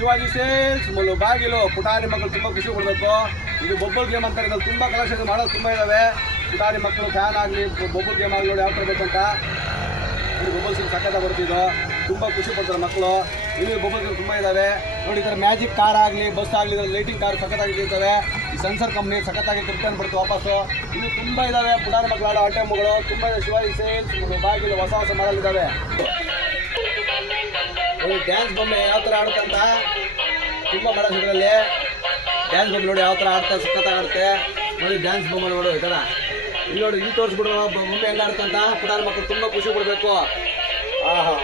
Shivaji sales ಬಾಗಿಲು ಪುಟಾಣಿ ಮಕ್ಕಳು ತುಂಬ ಖುಷಿ ಕೊಡಬೇಕು. ಇದು ಬೊಬ್ಬಲ್ ಗೇಮ್ ಅಂತಾರೆ. ಇದ್ರಲ್ಲಿ ತುಂಬ ಕಲೆಕ್ಷನ್ ಮಾಡೋದು ತುಂಬ ಇದ್ದಾವೆ. ಪುಟಾಣಿ ಮಕ್ಕಳು ಫ್ಯಾನ್ ಆಗಲಿ ಬೊಬ್ಬಲ್ ಗೇಮ್ ಆಗಲಿ ನೋಡಿ ಯಾವ ಥರ ಬೇಕಂತ ಇದು ಬೊಬ್ಬಲ್ ಸಿಂಗ್ ಸಕ್ಕತ್ತಾಗಿ ಬರ್ತಿದ್ದು ತುಂಬ ಖುಷಿ ಪಡ್ತಾರೆ ಮಕ್ಕಳು. ಇಲ್ಲಿ ಬೊಬ್ಬಲ್ ಗೇಮ್ ತುಂಬ ಇದ್ದಾವೆ ನೋಡಿ. ಈ ಥರ ಮ್ಯಾಜಿಕ್ ಕಾರ್ ಆಗಲಿ ಬಸ್ ಆಗಲಿ ಲೈಟಿಂಗ್ ಕಾರ್ ಸಖತ್ತಾಗಿ ಇರ್ತವೆ. ಈ ಸೆನ್ಸರ್ ಕಂಪ್ನಿ ಸಖತ್ತಾಗಿ ರಿಟರ್ನ್ ಬರುತ್ತೆ ವಾಪಸ್ಸು. ಇನ್ನು ತುಂಬ ಇದ್ದಾವೆ ಪುಟಾಣಿ ಮಕ್ಕಳು ಆಡೋ ಐಟಮ್ಗಳು ತುಂಬ ಇದೆ. ಶಿವಾಜಿ ಸೇಲ್ಸ್ ಬಾಗಿಲು ಹೊಸ ಹೊಸ ಮಾಡಲ್ ಇದ್ದಾವೆ. ಡ್ಯಾನ್ಸ್ ಬೊಮ್ಮೆ ಯಾವ ಥರ ಆಡುತ್ತಂತ ತುಂಬ ಮಾಡೋದು ಇದರಲ್ಲಿ. ಡ್ಯಾನ್ಸ್ ಬೊಮ್ಮೆ ನೋಡಿ ಯಾವ ಥರ ಆಡ್ತಾ ಸಖತ್ತಾಗಿ ಆಡುತ್ತೆ ನೋಡಿ. ಡ್ಯಾನ್ಸ್ ಬೊಮ್ಮೆ ನೋಡು ಈ ಥರ ಇಲ್ಲಿ ನೋಡಿ ಇಲ್ಲಿ ತೋರಿಸ್ಬಿಡು ಬೊಮ್ಮೆ ಹೆಂಗೆ ಆಡುತ್ತಂತ. ಪುಟಾಣಿ ಮಕ್ಕಳು ತುಂಬ ಖುಷಿ ಕೊಡಬೇಕು. ಆಹಾ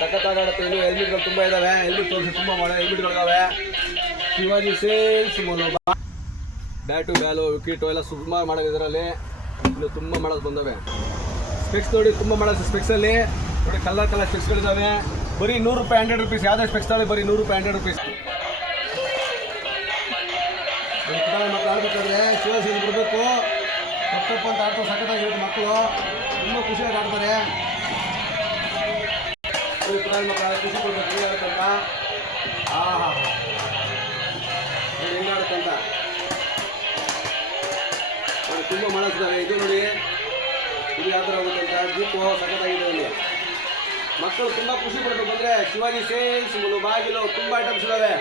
ಸಖತ್ತಾಗಿ ಆಡುತ್ತೆ. ಇನ್ನು ಹೆಲ್ಮೆಟ್ಗಳು ತುಂಬ ಇದ್ದಾವೆ. ಹೆಲ್ಮೆಟ್ ತೋರಿಸಿ ತುಂಬ ಮಾಡೋ ಹೆಲ್ಮೆಟ್ಗಳಿದ್ದಾವೆ. ಶಿವಾಜಿ ಸೇಲ್ಸ್ ಬ್ಯಾಟು ಬ್ಯಾಲು ವಿಕೆಟು ಎಲ್ಲ ಸುಮಾರು ಮಾಡೋದು ಇದರಲ್ಲಿ. ಇನ್ನು ತುಂಬ ಮಾಡೋದು ಬಂದವೆ. ಸ್ಪೆಕ್ಸ್ ನೋಡಿ ತುಂಬ ಮಾಡೋದು ಸ್ಪೆಕ್ಸಲ್ಲಿ ನೋಡಿ. ಕಲರ್ ಕಲರ್ ಸ್ಪೆಕ್ಸ್ಗಳಿದ್ದಾವೆ. ಬರೀ 100 ರೂಪಾಯಿ 100 ರುಪೀಸ್. ಯಾವುದೇ ಸ್ಪೆಕ್ಸ್ ತಗೊಳ್ಳಿ ಬರೀ 100 ರೂಪಾಯಿ 100 ರುಪೀಸ್. ಪುಟಾಣಿ ಮಕ್ಕಳು ಆಡ್ಬೇಕಾದ್ರೆ ಶಿವಾಜಿ ಬಿಡಬೇಕು. ತಪ್ಪಪ್ಪ ಅಂತ ಆಡ್ತಾರೆ ಸಖತ್ತಾಗಿರುತ್ತೆ ಮಕ್ಕಳು. ತುಂಬ ಖುಷಿಯಾಗಿ ಆಡ್ತಾರೆ. ಪುಟಾಣಿ ಮಕ್ಕಳು ಖುಷಿ ಕೊಡ್ಬೇಕು ಆಡುತ್ತಂತ. ಆಹಾ ಹೆಂಗೆ ಆಡುತ್ತಂತ ನೋಡಿ. ತುಂಬ ಮಾಡಿಸ್ತಾರೆ. ಇದು ನೋಡಿ ಇದು ಯಾವ ಥರ ಆಗುತ್ತಂತ. ಜೀಪು ಸಖತ್ತಾಗಿದೆ ಇಲ್ಲಿ. ಮಕ್ಕಳು ತುಂಬ ಖುಷಿ ಪಡಬೇಕು ಅಂದರೆ ಶಿವಾಜಿ ಸೇಲ್ಸ್ ಬಾಗಿಲು ತುಂಬ ಐಟಮ್ಸ್ ಇದ್ದಾವೆ.